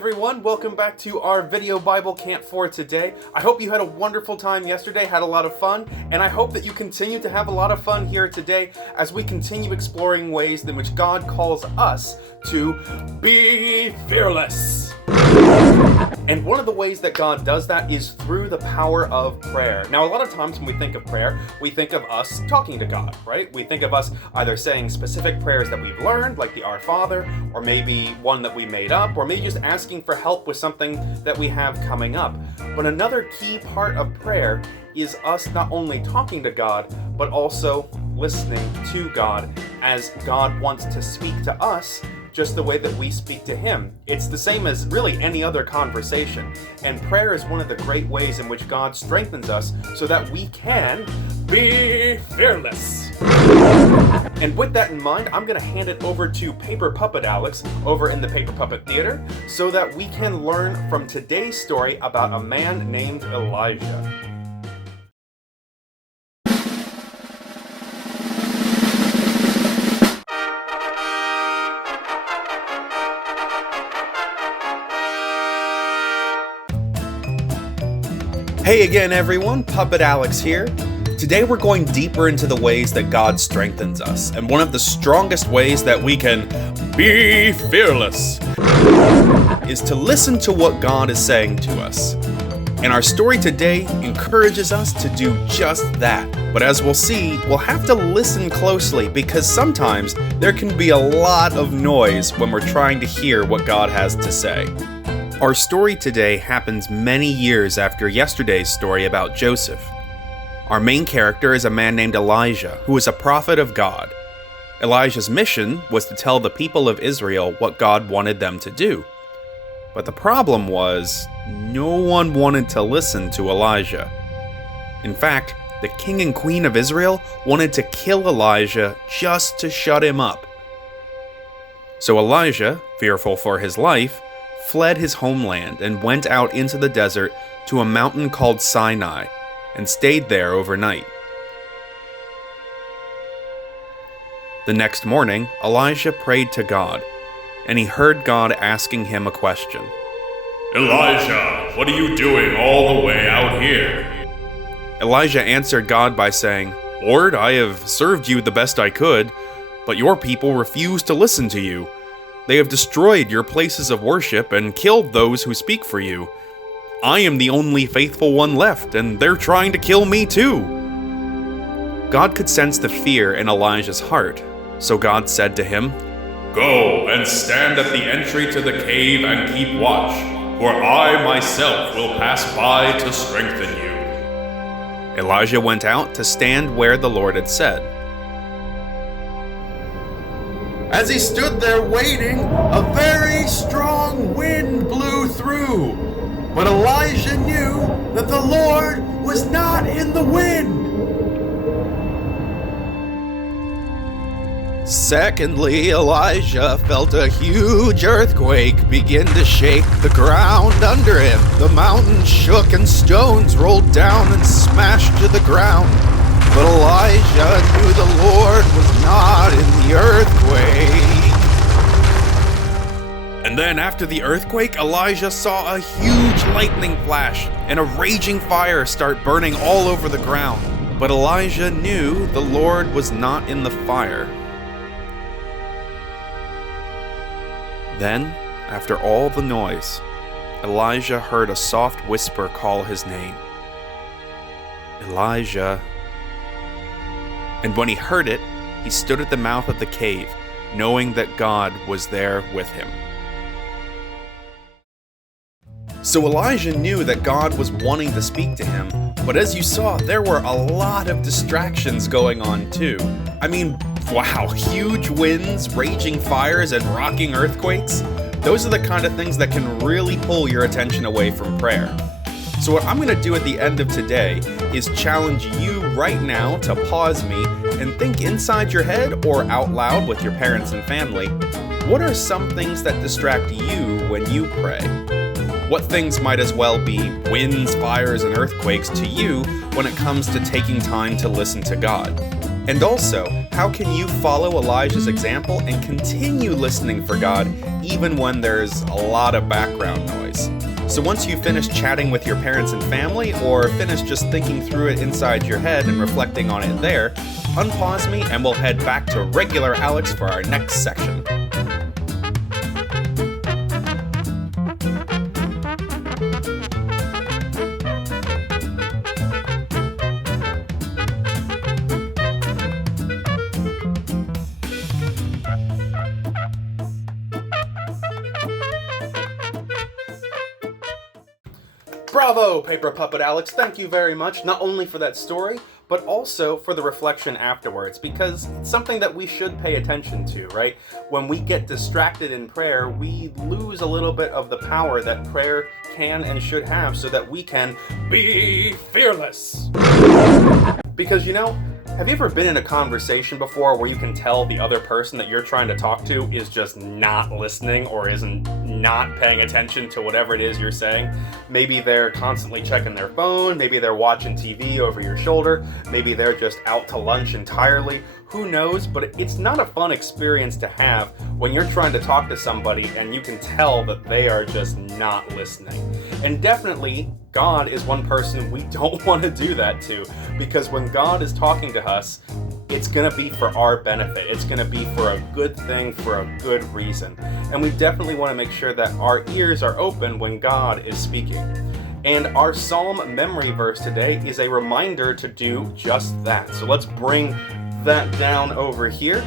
everyone, welcome back to our video Bible camp for today. I hope you had a wonderful time yesterday, had a lot of fun, and I hope that you continue to have a lot of fun here today as we continue exploring ways in which God calls us to be fearless. And one of the ways that God does that is through the power of prayer. Now, a lot of times when we think of prayer, we think of us talking to God, right? We think of us either saying specific prayers that we've learned, like the Our Father, or maybe one that we made up, or maybe just asking for help with something that we have coming up. But another key part of prayer is us not only talking to God, but also listening to God, as God wants to speak to us just the way that we speak to Him. It's the same as really any other conversation. And prayer is one of the great ways in which God strengthens us so that we can be fearless. And with that in mind, I'm going to hand it over to Paper Puppet Alex over in the Paper Puppet Theater so that we can learn from today's story about a man named Elijah. Hey again everyone, Puppet Alex here. Today we're going deeper into the ways that God strengthens us, and one of the strongest ways that we can be fearless is to listen to what God is saying to us. And our story today encourages us to do just that. But as we'll see, we'll have to listen closely because sometimes there can be a lot of noise when we're trying to hear what God has to say. Our story today happens many years after yesterday's story about Joseph. Our main character is a man named Elijah, who is a prophet of God. Elijah's mission was to tell the people of Israel what God wanted them to do. But the problem was, no one wanted to listen to Elijah. In fact, the king and queen of Israel wanted to kill Elijah just to shut him up. So Elijah, fearful for his life, fled his homeland and went out into the desert to a mountain called Sinai and stayed there overnight. The next morning, Elijah prayed to God, and he heard God asking him a question. Elijah, what are you doing all the way out here? Elijah answered God by saying, Lord, I have served you the best I could, but your people refuse to listen to you. They have destroyed your places of worship and killed those who speak for you. I am the only faithful one left, and they're trying to kill me too. God could sense the fear in Elijah's heart, so God said to him, Go and stand at the entry to the cave and keep watch, for I myself will pass by to strengthen you. Elijah went out to stand where the Lord had said. As he stood there waiting, a very strong wind blew through. But Elijah knew that the Lord was not in the wind. Secondly, Elijah felt a huge earthquake begin to shake the ground under him. The mountain shook and stones rolled down and smashed to the ground. But Elijah knew the Lord was not in the earthquake. And then after the earthquake, Elijah saw a huge lightning flash and a raging fire start burning all over the ground. But Elijah knew the Lord was not in the fire. Then, after all the noise, Elijah heard a soft whisper call his name. Elijah. And when he heard it, he stood at the mouth of the cave, knowing that God was there with him. So Elijah knew that God was wanting to speak to him, but as you saw, there were a lot of distractions going on too. I mean, wow, huge winds, raging fires, and rocking earthquakes. Those are the kind of things that can really pull your attention away from prayer. So what I'm going to do at the end of today is challenge you right now to pause me and think inside your head or out loud with your parents and family, what are some things that distract you when you pray? What things might as well be winds, fires, and earthquakes to you when it comes to taking time to listen to God? And also, how can you follow Elijah's example and continue listening for God even when there's a lot of background noise? So once you finish chatting with your parents and family, or finish just thinking through it inside your head and reflecting on it there, unpause me and we'll head back to regular Alex for our next section. Bravo, Paper Puppet Alex, thank you very much, not only for that story, but also for the reflection afterwards, because it's something that we should pay attention to, right? When we get distracted in prayer, we lose a little bit of the power that prayer can and should have so that we can be fearless. Because, you know, have you ever been in a conversation before where you can tell the other person that you're trying to talk to is just not listening or isn't not paying attention to whatever it is you're saying? Maybe they're constantly checking their phone, maybe they're watching TV over your shoulder, maybe they're just out to lunch entirely. Who knows? But it's not a fun experience to have when you're trying to talk to somebody and you can tell that they are just not listening. And definitely, God is one person we don't want to do that to, because when God is talking to us, it's going to be for our benefit. It's going to be for a good thing, for a good reason. And we definitely want to make sure that our ears are open when God is speaking. And our Psalm memory verse today is a reminder to do just that. So let's bring that down over here.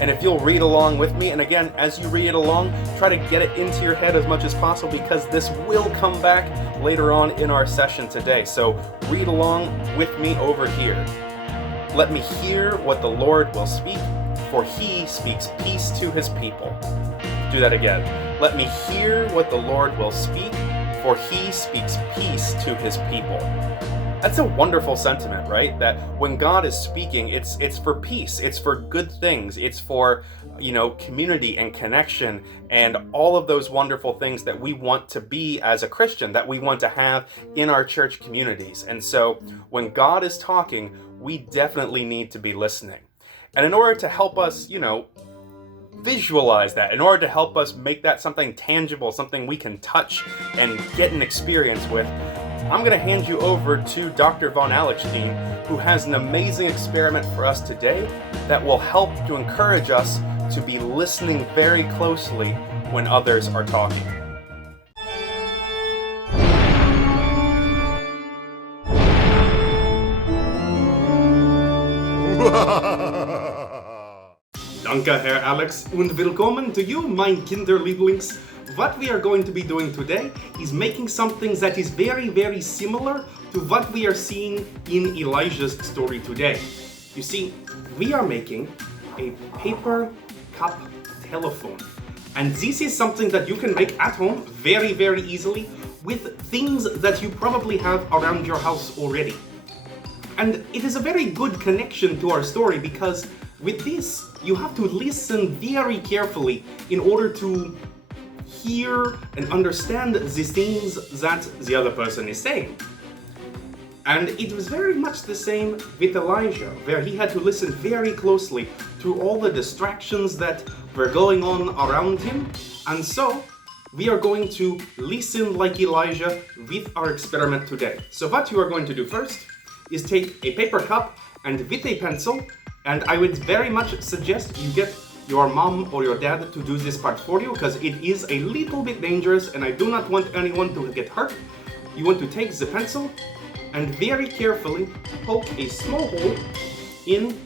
And if you'll read along with me, and again, as you read it along, try to get it into your head as much as possible, because this will come back later on in our session today. So read along with me over here. Let me hear what the Lord will speak, for he speaks peace to his people. Do that again. Let me hear what the Lord will speak, for he speaks peace to his people. That's a wonderful sentiment, right? That when God is speaking, it's for peace, it's for good things, it's for, community and connection and all of those wonderful things that we want to be as a Christian, that we want to have in our church communities. And so when God is talking, we definitely need to be listening. And in order to help us, visualize that, in order to help us make that something tangible, something we can touch and get an experience with, I'm going to hand you over to Dr. Von Alechstein, who has an amazing experiment for us today that will help to encourage us to be listening very closely when others are talking. Danke, Herr Alex, und willkommen to you, mein Kinderlieblings. What we are going to be doing today is making something that is very, very similar to what we are seeing in Elijah's story today. You see, we are making a paper cup telephone. And this is something that you can make at home very, very easily with things that you probably have around your house already. And it is a very good connection to our story, because with this, you have to listen very carefully in order to hear and understand the things that the other person is saying. And it was very much the same with Elijah, where he had to listen very closely to all the distractions that were going on around him. And so we are going to listen like Elijah with our experiment today. So what you are going to do first is take a paper cup and with a pencil, and I would very much suggest you get your mom or your dad to do this part for you, because it is a little bit dangerous and I do not want anyone to get hurt. You want to take the pencil and very carefully poke a small hole in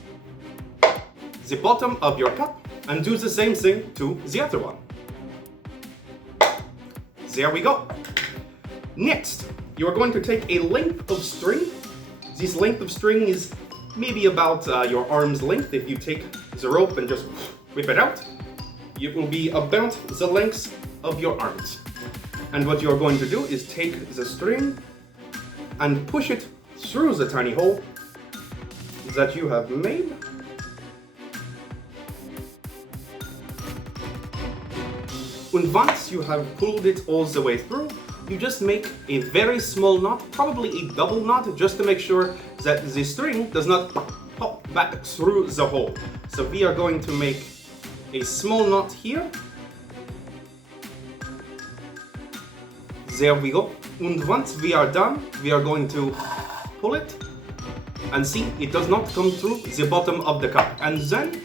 the bottom of your cup and do the same thing to the other one. There we go. Next, you are going to take a length of string. This length of string is maybe about your arm's length. If you take the rope and just whip it out, it will be about the length of your arms. And what you are going to do is take the string and push it through the tiny hole that you have made. And once you have pulled it all the way through, you just make a very small knot, probably a double knot, just to make sure that the string does not pop back through the hole. So we are going to make a small knot here. There we go. And once we are done, we are going to pull it. And see, it does not come through the bottom of the cup. And then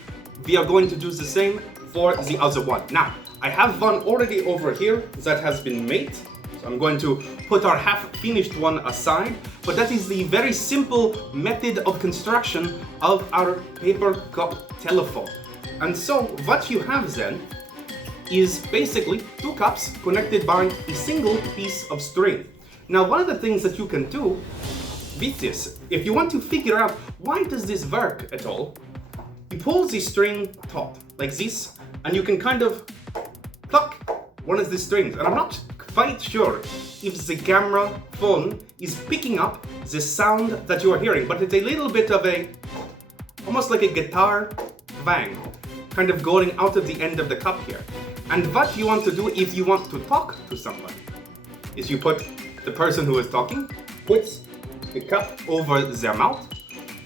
we are going to do the same for the other one. Now, I have one already over here that has been made. So I'm going to put our half-finished one aside. But that is the very simple method of construction of our paper cup telephone. And so what you have then is basically two cups connected by a single piece of string. Now, one of the things that you can do with this, if you want to figure out why does this work at all, you pull the string taut like this, and you can kind of pluck one of the strings. And I'm not quite sure if the camera phone is picking up the sound that you are hearing, but it's a little bit of a, almost like a guitar bang, kind of going out of the end of the cup here. And what you want to do if you want to talk to somebody is you put the person who is talking, puts the cup over their mouth,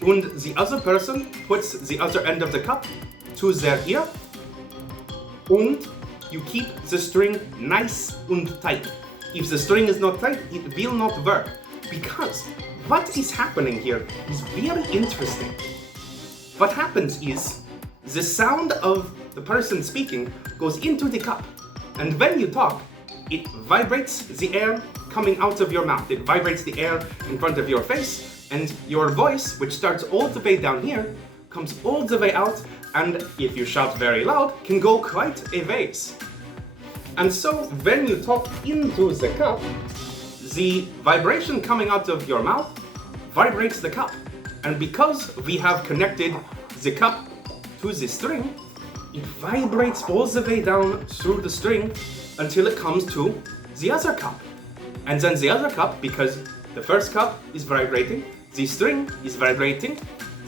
and the other person puts the other end of the cup to their ear, and you keep the string nice and tight. If the string is not tight, it will not work. Because what is happening here is very interesting. What happens is the sound of the person speaking goes into the cup. And when you talk, it vibrates the air coming out of your mouth. It vibrates the air in front of your face, and your voice, which starts all the way down here, comes all the way out, and if you shout very loud, can go quite a ways. And so when you talk into the cup, the vibration coming out of your mouth vibrates the cup. And because we have connected the cup to the string, it vibrates all the way down through the string until it comes to the other cup. And then the other cup, because the first cup is vibrating, the string is vibrating,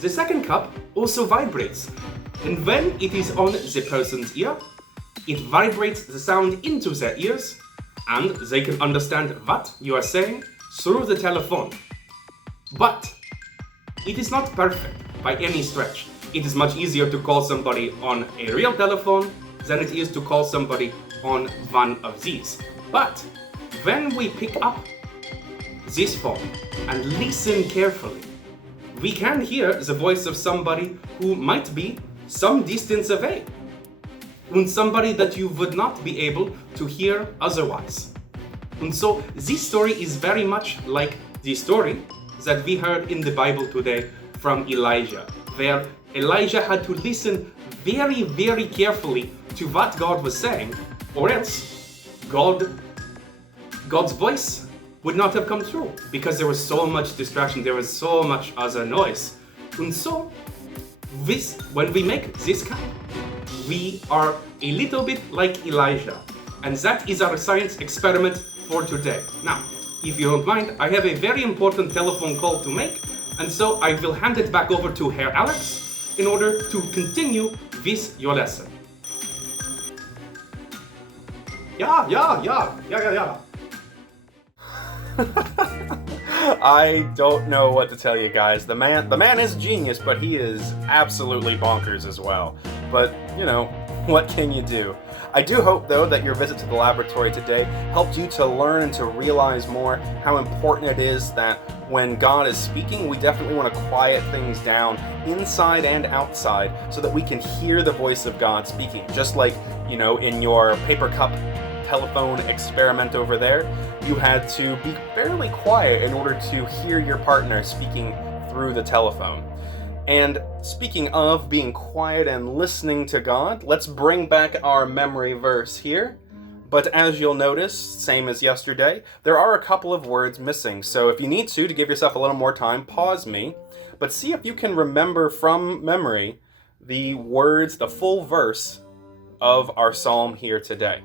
the second cup also vibrates. And when it is on the person's ear, it vibrates the sound into their ears, and they can understand what you are saying through the telephone. But it is not perfect by any stretch. It is much easier to call somebody on a real telephone than it is to call somebody on one of these. But when we pick up this phone and listen carefully, we can hear the voice of somebody who might be some distance away, and somebody that you would not be able to hear otherwise. And so this story is very much like the story that we heard in the Bible today from Elijah, where Elijah had to listen very, very carefully to what God was saying, or else God's voice would not have come through, because there was so much distraction, there was so much other noise. And so, when we make this cup, we are a little bit like Elijah. And that is our science experiment for today. Now, if you don't mind, I have a very important telephone call to make, and so I will hand it back over to Herr Alex in order to continue with your lesson. Yeah. I don't know what to tell you guys. The man is a genius, but he is absolutely bonkers as well. But, you know, what can you do? I do hope, though, that your visit to the laboratory today helped you to learn and to realize more how important it is that when God is speaking, we definitely want to quiet things down inside and outside so that we can hear the voice of God speaking. Just like, you know, in your paper cup telephone experiment over there, you had to be fairly quiet in order to hear your partner speaking through the telephone. And speaking of being quiet and listening to God, let's bring back our memory verse here. But as you'll notice, same as yesterday, there are a couple of words missing. So if you need to give yourself a little more time, pause me, but see if you can remember from memory the words, the full verse of our psalm here today.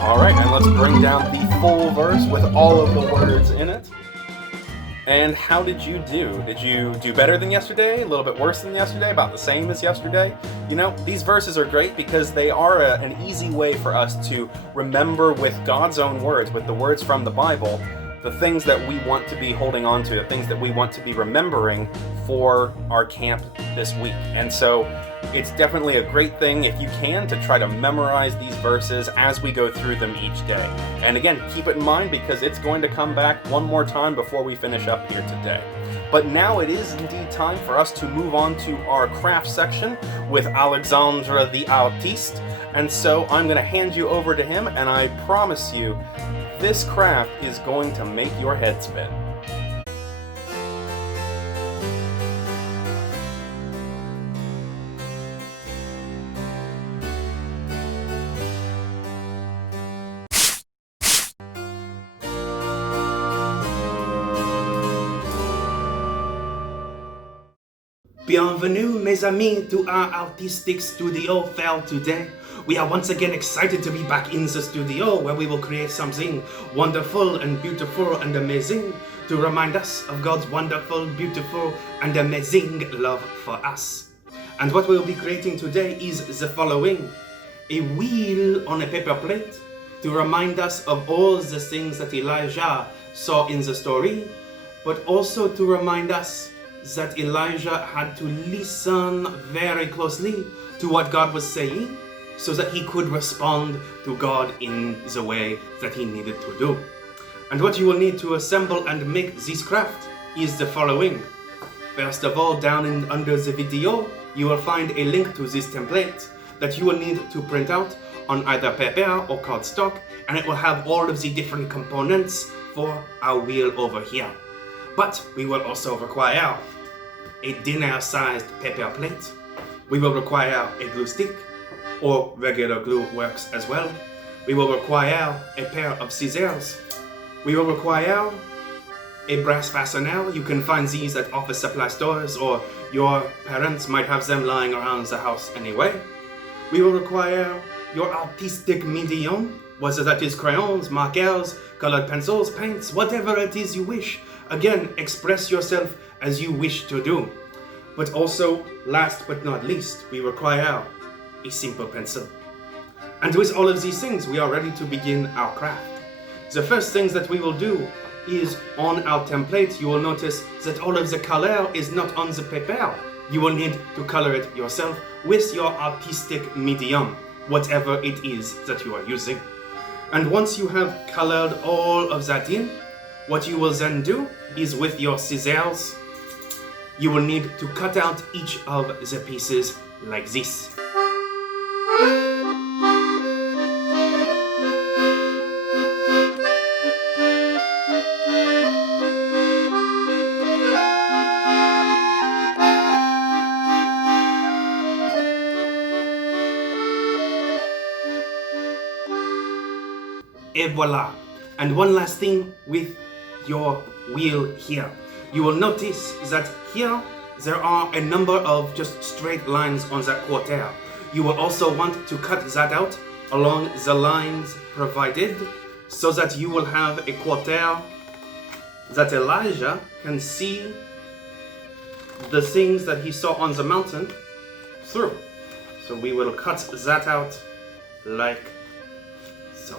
Alright, and let's bring down the full verse with all of the words in it. And how did you do? Did you do better than yesterday? A little bit worse than yesterday? About the same as yesterday? You know, these verses are great because they are an easy way for us to remember with God's own words, with the words from the Bible, the things that we want to be holding on to, the things that we want to be remembering for our camp this week. And so it's definitely a great thing if you can to try to memorize these verses as we go through them each day. And again, keep it in mind because it's going to come back one more time before we finish up here today. But now it is indeed time for us to move on to our craft section with Alexandre the artiste. And so I'm going to hand you over to him, and I promise you, this craft is going to make your head spin. Bienvenue, mes amis, to our artistic studio fair today. We are once again excited to be back in the studio where we will create something wonderful and beautiful and amazing to remind us of God's wonderful, beautiful, and amazing love for us. And what we'll be creating today is the following: a wheel on a paper plate to remind us of all the things that Elijah saw in the story, but also to remind us that Elijah had to listen very closely to what God was saying so that he could respond to God in the way that he needed to do. And what you will need to assemble and make this craft is the following. First of all, under the video, you will find a link to this template that you will need to print out on either paper or cardstock, and it will have all of the different components for our wheel over here. But we will also require a dinner-sized paper plate. We will require a glue stick, or regular glue works as well. We will require a pair of scissors. We will require a brass fastener. You can find these at office supply stores, or your parents might have them lying around the house anyway. We will require your artistic medium, whether that is crayons, markers, colored pencils, paints, whatever it is you wish. Again, express yourself as you wish to do. But also, last but not least, we require a simple pencil. And with all of these things, we are ready to begin our craft. The first things that we will do is on our template, you will notice that all of the color is not on the paper. You will need to color it yourself with your artistic medium, whatever it is that you are using. And once you have colored all of that in, what you will then do is with your scissors, you will need to cut out each of the pieces like this. Et voila. And one last thing with your wheel here. You will notice that here there are a number of just straight lines on that quarter. You will also want to cut that out along the lines provided so that you will have a quarter that Elijah can see the things that he saw on the mountain through. So we will cut that out like so.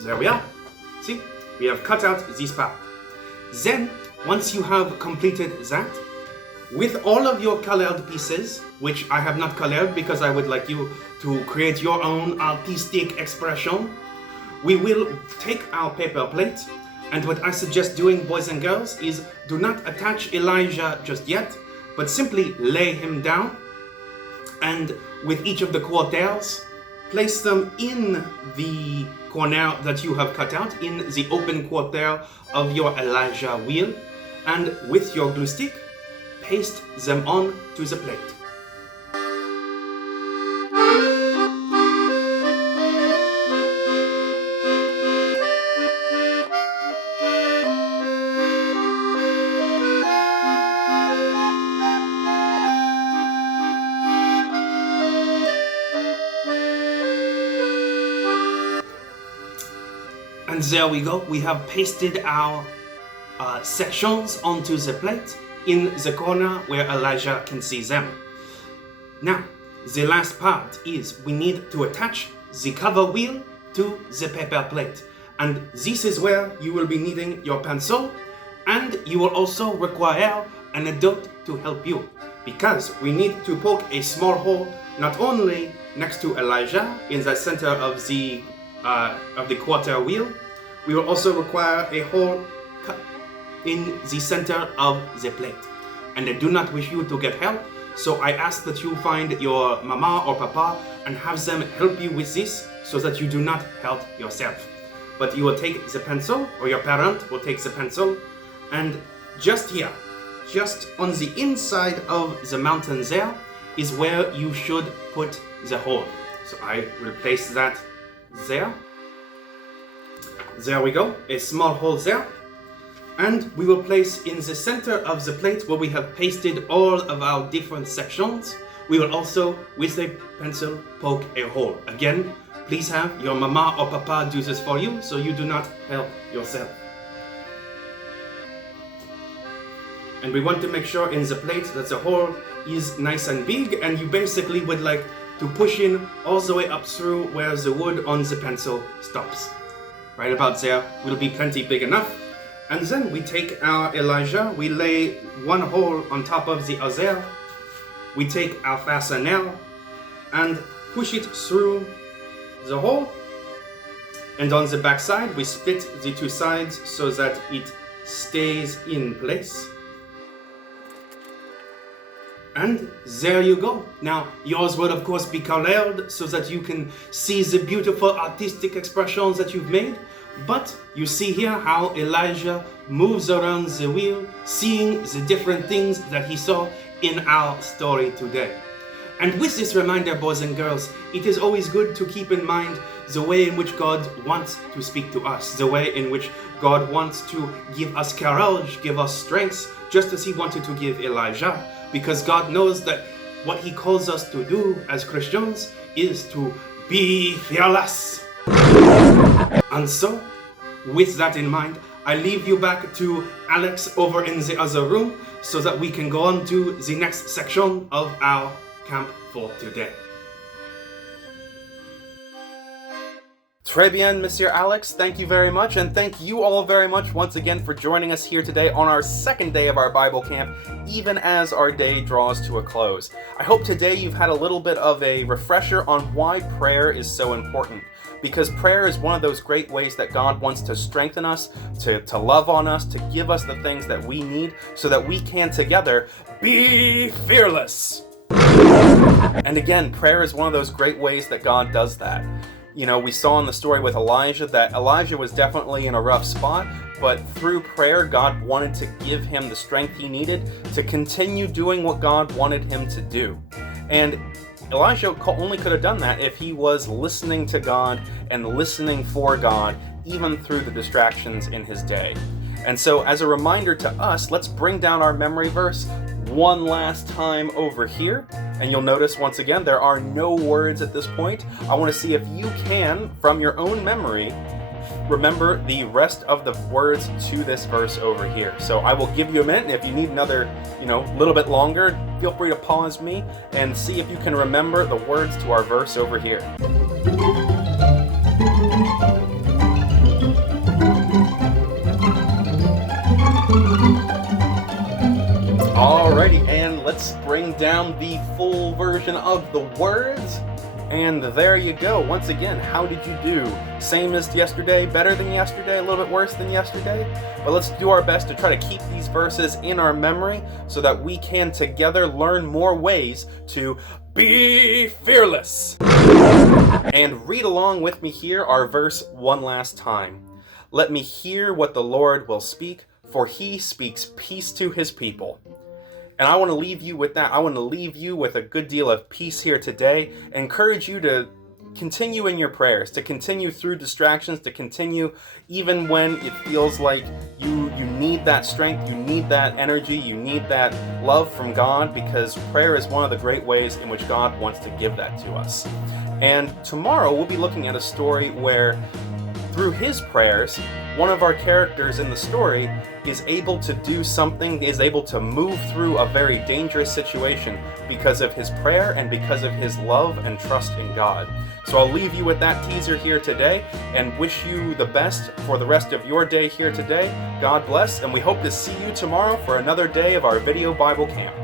There we are. See? We have cut out this part. Then, once you have completed that, with all of your colored pieces, which I have not colored because I would like you to create your own artistic expression, we will take our paper plate, and what I suggest doing, boys and girls, is do not attach Elijah just yet, but simply lay him down, and with each of the quarters, place them in the corner that you have cut out, in the open quarter of your Elijah wheel, and with your glue stick, paste them on to the plate. And there we go. We have pasted our sections onto the plate in the corner where Elijah can see them. Now, the last part is we need to attach the cover wheel to the paper plate. And this is where you will be needing your pencil, and you will also require an adult to help you, because we need to poke a small hole not only next to Elijah in the center of the quarter wheel. We will also require a hole in the center of the plate. And I do not wish you to get help, so I ask that you find your mama or papa and have them help you with this so that you do not help yourself. But you will take the pencil, or your parent will take the pencil, and just here, just on the inside of the mountain there, is where you should put the hole. So I will place that there. There we go, a small hole there. And we will place in the center of the plate where we have pasted all of our different sections. We will also, with a pencil, poke a hole. Again, please have your mama or papa do this for you so you do not help yourself. And we want to make sure in the plate that the hole is nice and big, and you basically would like to push in all the way up through where the wood on the pencil stops. Right about there will be plenty big enough. And then we take our Elijah, we lay one hole on top of the other, we take our fastener and push it through the hole, and on the back side we split the two sides so that it stays in place. And there you go. Now, yours will of course be colored so that you can see the beautiful artistic expressions that you've made. But you see here how Elijah moves around the wheel, seeing the different things that he saw in our story today. And with this reminder, boys and girls, it is always good to keep in mind the way in which God wants to speak to us, the way in which God wants to give us courage, give us strength, just as he wanted to give Elijah. Because God knows that what he calls us to do as Christians is to be fearless. And so, with that in mind, I leave you back to Alex over in the other room so that we can go on to the next section of our camp for today. Très bien, Monsieur Alex. Thank you very much, and thank you all very much once again for joining us here today on our second day of our Bible camp, even as our day draws to a close. I hope today you've had a little bit of a refresher on why prayer is so important. Because prayer is one of those great ways that God wants to strengthen us, to love on us, to give us the things that we need so that we can together be fearless. And again, prayer is one of those great ways that God does that. You know, we saw in the story with Elijah that Elijah was definitely in a rough spot, but through prayer, God wanted to give him the strength he needed to continue doing what God wanted him to do. And Elijah only could have done that if he was listening to God and listening for God, even through the distractions in his day. And so, as a reminder to us, let's bring down our memory verse one last time over here. And you'll notice, once again, there are no words at this point. I want to see if you can, from your own memory, remember the rest of the words to this verse over here. So I will give you a minute, and if you need another, little bit longer, feel free to pause me and see if you can remember the words to our verse over here. Alrighty, and let's bring down the full version of the words. And there you go. Once again, how did you do? Same as yesterday, better than yesterday, a little bit worse than yesterday? But let's do our best to try to keep these verses in our memory so that we can together learn more ways to be fearless. And read along with me here our verse one last time. Let me hear what the Lord will speak, for he speaks peace to his people. And I want to leave you with that. I want to leave you with a good deal of peace here today. I encourage you to continue in your prayers, to continue through distractions, to continue even when it feels like you need that strength, you need that energy, you need that love from God, because prayer is one of the great ways in which God wants to give that to us. And tomorrow we'll be looking at a story where through his prayers, one of our characters in the story is able to do something, is able to move through a very dangerous situation because of his prayer and because of his love and trust in God. So I'll leave you with that teaser here today and wish you the best for the rest of your day here today. God bless, and we hope to see you tomorrow for another day of our video Bible camp.